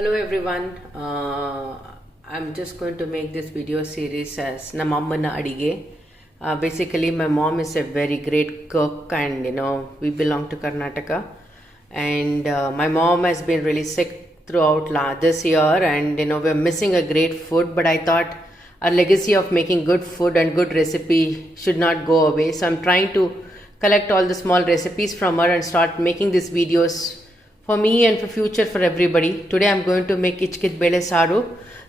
Hello everyone. I'm just going to make this video series as Namammana Adige. Basically, my mom is a very great cook, and we belong to Karnataka. And my mom has been really sick throughout this year, and we're missing a great food. But I thought our legacy of making good food and good recipe should not go away. So I'm trying to collect all the small recipes from her and start making these videos for me and for future for everybody. Today I'm going to make Ichakida Saru.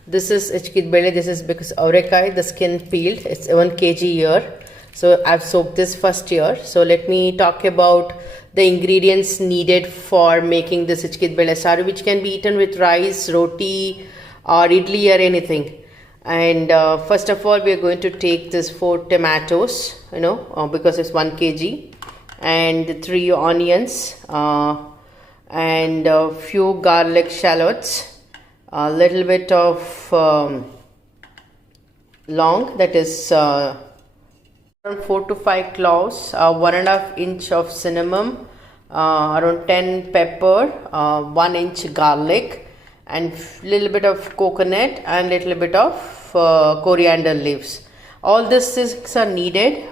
This is Ichakida. This is because Avarekai, the skin peeled. It's 1 kg here. So I've soaked this first year. So let me talk about the ingredients needed for making this Ichakida Saru, which can be eaten with rice, roti, or idli or anything. And first of all, we are going to take this 4 tomatoes, because it's 1 kg, and 3 onions, and a few garlic shallots, a little bit of long, that is around 4 to 5 cloves, 1.5 inch of cinnamon, around 10 pepper, 1 inch garlic, and little bit of coconut and little bit of coriander leaves. All these things are needed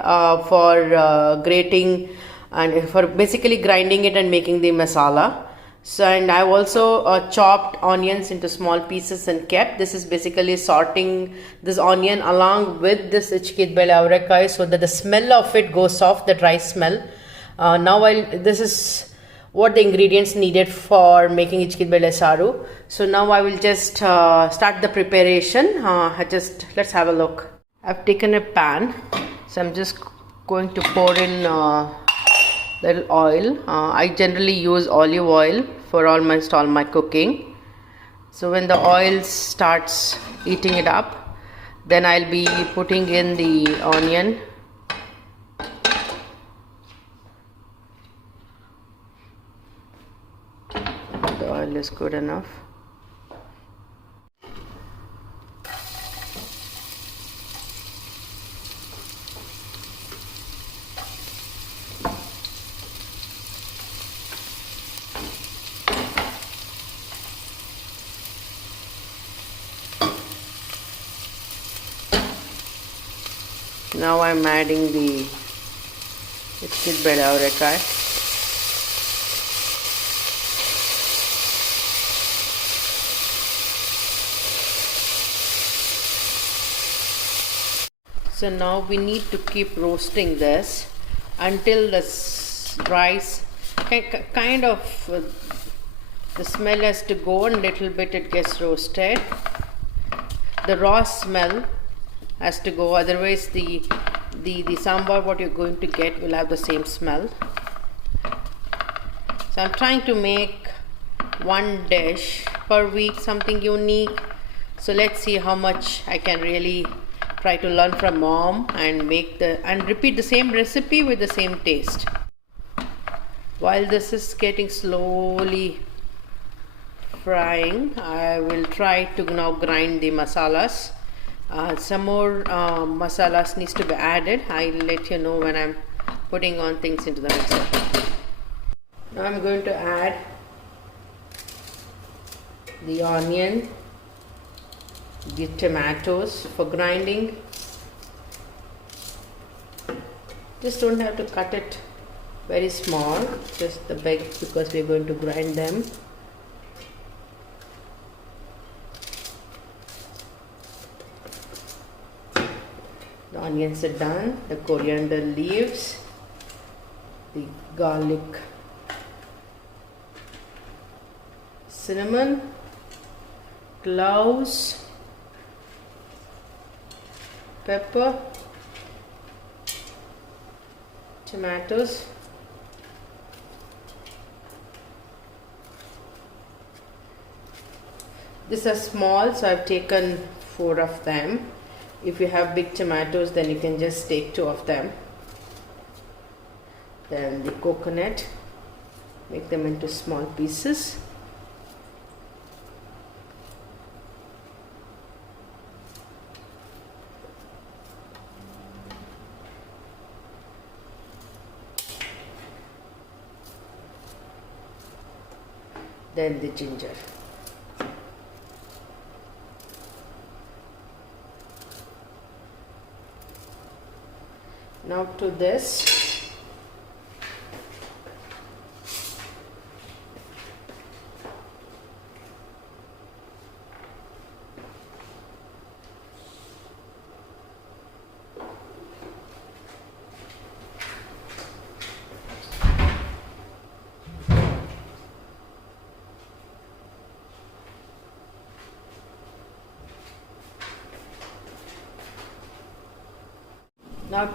for grating and for basically grinding it and making the masala. So, and I've also chopped onions into small pieces and kept. This is basically sorting this onion along with this Ichakida averekai so that the smell of it goes off, the dry smell. This is what the ingredients needed for making Ichakida Saru. So now I will just start the preparation. Let's have a look. I've taken a pan, so I'm just going to pour in little oil. I generally use olive oil for almost all my cooking. So when the oil starts eating it up, then I'll be putting in the onion. The oil is good enough. Now I'm adding the Ichakida averekai. So now we need to keep roasting this until the rice kind of the smell has to go, and little bit it gets roasted. The raw smell has to go, otherwise the sambar what you're going to get will have the same smell. So I'm trying to make one dish per week, something unique. So let's see how much I can really try to learn from mom and repeat the same recipe with the same taste. While this is getting slowly frying, I will try to now grind the masalas. Some more masalas needs to be added. I'll let you know when I'm putting on things into the mixer. Now I'm going to add the onion, the tomatoes for grinding. Just don't have to cut it very small, just the big, because we're going to grind them. The onions are done, the coriander leaves, the garlic, cinnamon, cloves, pepper, tomatoes, these are small, so I've taken 4 of them. If you have big tomatoes, then you can just take 2 of them. Then the coconut, make them into small pieces. Then the ginger. Now to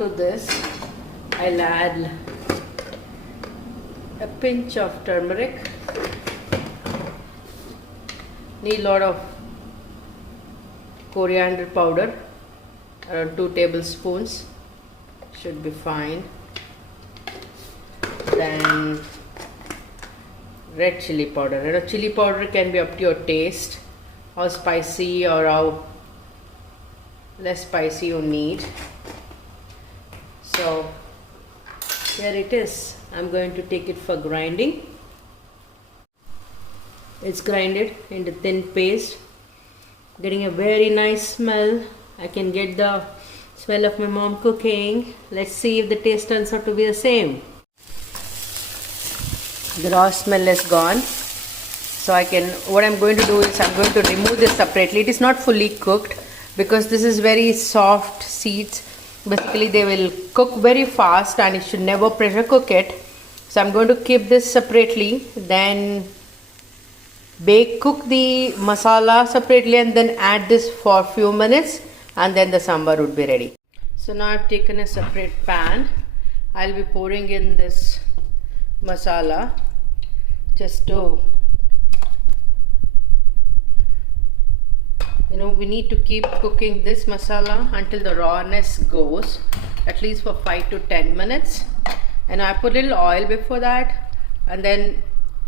this, I'll add a pinch of turmeric. Need a lot of coriander powder, around 2 tablespoons should be fine. Then red chili powder. Chili powder can be up to your taste, how spicy or how less spicy you need. So here it is. I'm going to take it for grinding. It's grinded into thin paste, getting a very nice smell. I can get the smell of my mom cooking. Let's see if the taste turns out to be the same. The raw smell is gone. So what I'm going to do is I'm going to remove this separately. It is not fully cooked because this is very soft seeds. Basically they will cook very fast and you should never pressure cook it. So I'm going to keep this separately, then cook the masala separately and then add this for a few minutes and then the sambar would be ready. So now I've taken a separate pan. I'll be pouring in this masala just to, we need to keep cooking this masala until the rawness goes, at least for 5 to 10 minutes. And I put a little oil before that, and then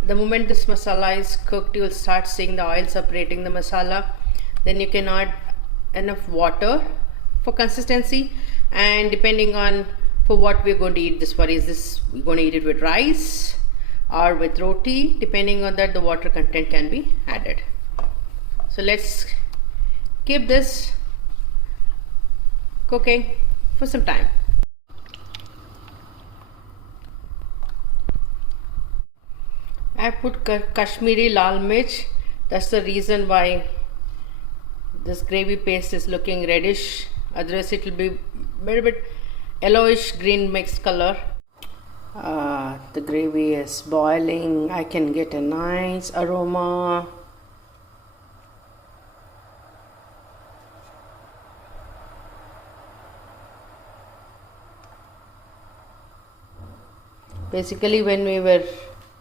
the moment this masala is cooked, you will start seeing the oil separating the masala. Then you can add enough water for consistency, and depending on for what we're going to eat this for, we're going to eat it with rice or with roti. Depending on that, the water content can be added. So let's keep this cooking for some time. I put Kashmiri lal mirch. That's the reason why this gravy paste is looking reddish. Otherwise it will be a little bit yellowish green mixed color. The gravy is boiling. I can get a nice aroma. Basically, when we were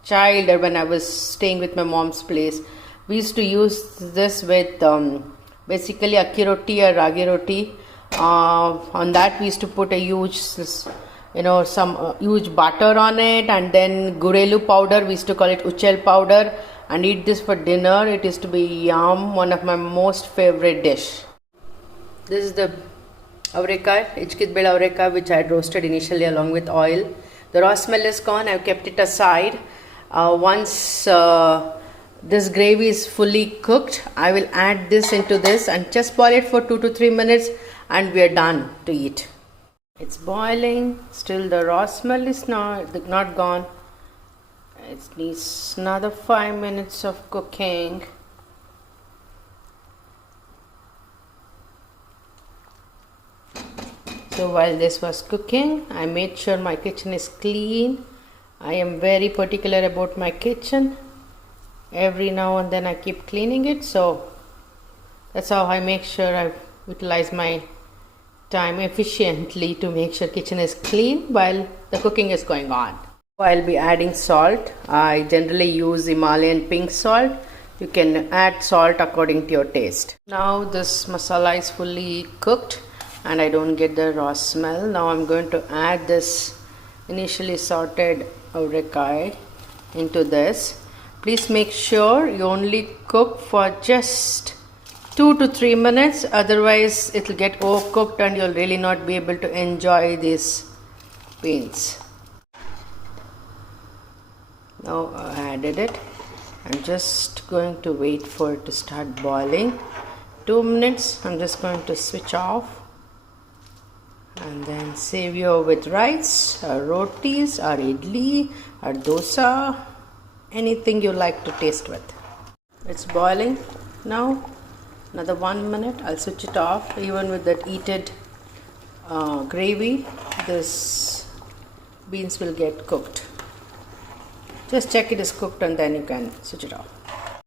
child or when I was staying with my mom's place, we used to use this with basically akki roti or ragi roti. On that we used to put a huge huge butter on it, and then gurelu powder, we used to call it uchel powder, and eat this for dinner. It used to be yum, one of my most favorite dish. This is the averekai, Ichakida averekai, which I had roasted initially along with oil. The raw smell is gone. I've kept it aside. Once this gravy is fully cooked, I will add this into this and just boil it for 2 to 3 minutes, and we are done to eat. It's boiling. Still the raw smell is not gone. It needs another 5 minutes of cooking. So while this was cooking, I made sure my kitchen is clean. I am very particular about my kitchen. Every now and then I keep cleaning it. So that's how I make sure I utilize my time efficiently to make sure kitchen is clean while the cooking is going on. I'll be adding salt. I generally use Himalayan pink salt. You can add salt according to your taste. Now this masala is fully cooked and I don't get the raw smell. Now I'm going to add this initially sauteed averekai into this. Please make sure you only cook for just 2 to 3 minutes, otherwise it will get overcooked and you'll really not be able to enjoy these beans. Now I added it. I'm just going to wait for it to start boiling. 2 minutes. I'm just going to switch off And then savior with rice, or rotis, or idli, or dosa, anything you like to taste with. It's boiling now. Another 1 minute. I'll switch it off. Even with that heated gravy, this beans will get cooked. Just check it is cooked and then you can switch it off.